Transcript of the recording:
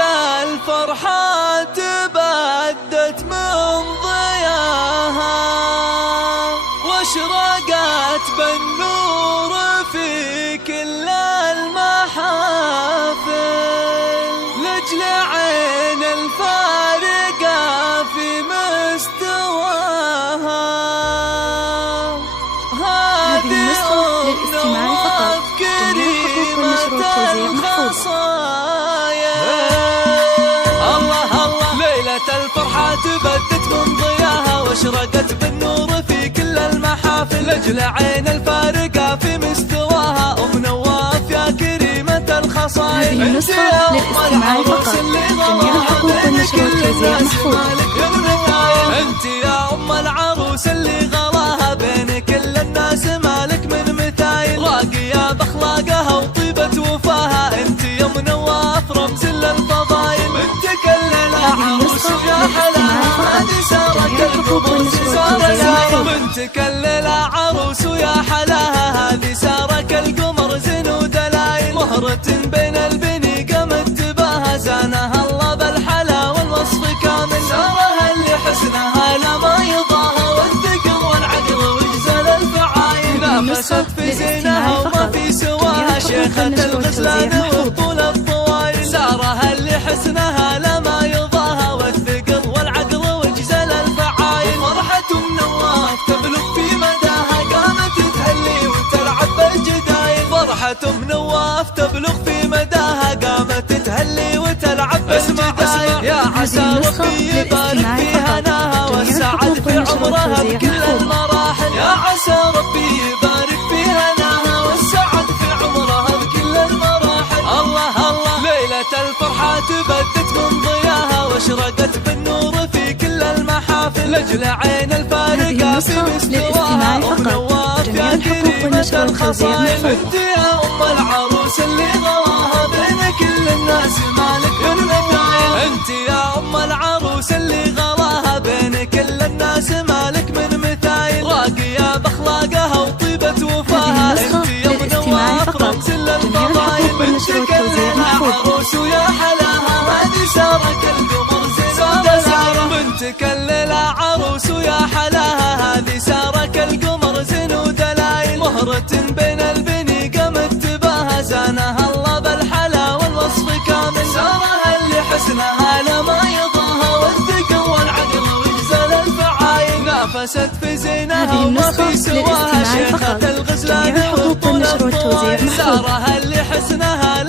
الفرحة تبدت من ضياها واشرقت بالنور في كل المحافل لأجل عين الفارقة في مستواها. هذه النسخة للاستماع فقط. جميع حقوق النشر والتوزيع محفوظة. الله الله ليلة الفرحة تبدت من ضياها واشرقت بالنور في كل المحافل لأجل عين الفارقة في مستواها. أم نواف يا كريمة الخصائل هذه النسخة للاستماع فقط. جميع حقوق النشر والتوزيع محفوظة. أنت يا أم العروس اللي غلاها بين كل الناس مالك من مثايل راقية بأخلاقها وطيبة وفاها. أنت يا أم نواف رمز للفضايل انت كل العروس يا حلاها هذه سارك القبوس بنت كل العروس يا حلاها هذه سارك القمر زين ودلايل مهرة بين البني قامت تباها زانها الله بالحلا والوصف كامل سارها اللي حسنها لما يضاها والذكر والعقل وجزل الفعايل نافست في زينها وما في سواها شيخة الغزلان وطول الطوائل سارها اللي حسنها لما يضاها والثقل والعقل وجزل الفعايل فرحة نواف تبلغ في مداها قامت تهلي وتلعب بالجدايل فرحة نواف تبلغ في مداها قامت تهلي وتلعب بالجدايل يا عسى ربي يبارك في هناها والسعد في عمرها بكل المراحل يا عسى ربي يبارك في هناها والسعد في عمرها بكل المراحل. الله الله ليلة الفرحة تبدت من ضياها واشرقت بالنور في كل المحافل لأجل عين الفارقة في مستواها. أم نواف يا كريمة الخصائل انت يا أم العروس اللي غلاها بين كل الناس مالك من مثايل انت يا أم العروس اللي غلاها بين كل الناس مالك من مثايل راقية بأخلاقها وطيبة وفاها. انت يا أم نواف رمز للفضايل بنت كل العروس ويا حلاها هذه سارك القمر زين ودلايل بنت كل العروس ويا حلاها هذه سارك القمر زين ودلايل مهرة بين البني قامت تباها زانها الله بالحلا والوصف كامل سارها اللي حسنها لما يضاها والثقل والعقل وجزل الفعايل نافست في زينها وما في سواها شيخة الغزلان وطول الطوائل سارها اللي حسنها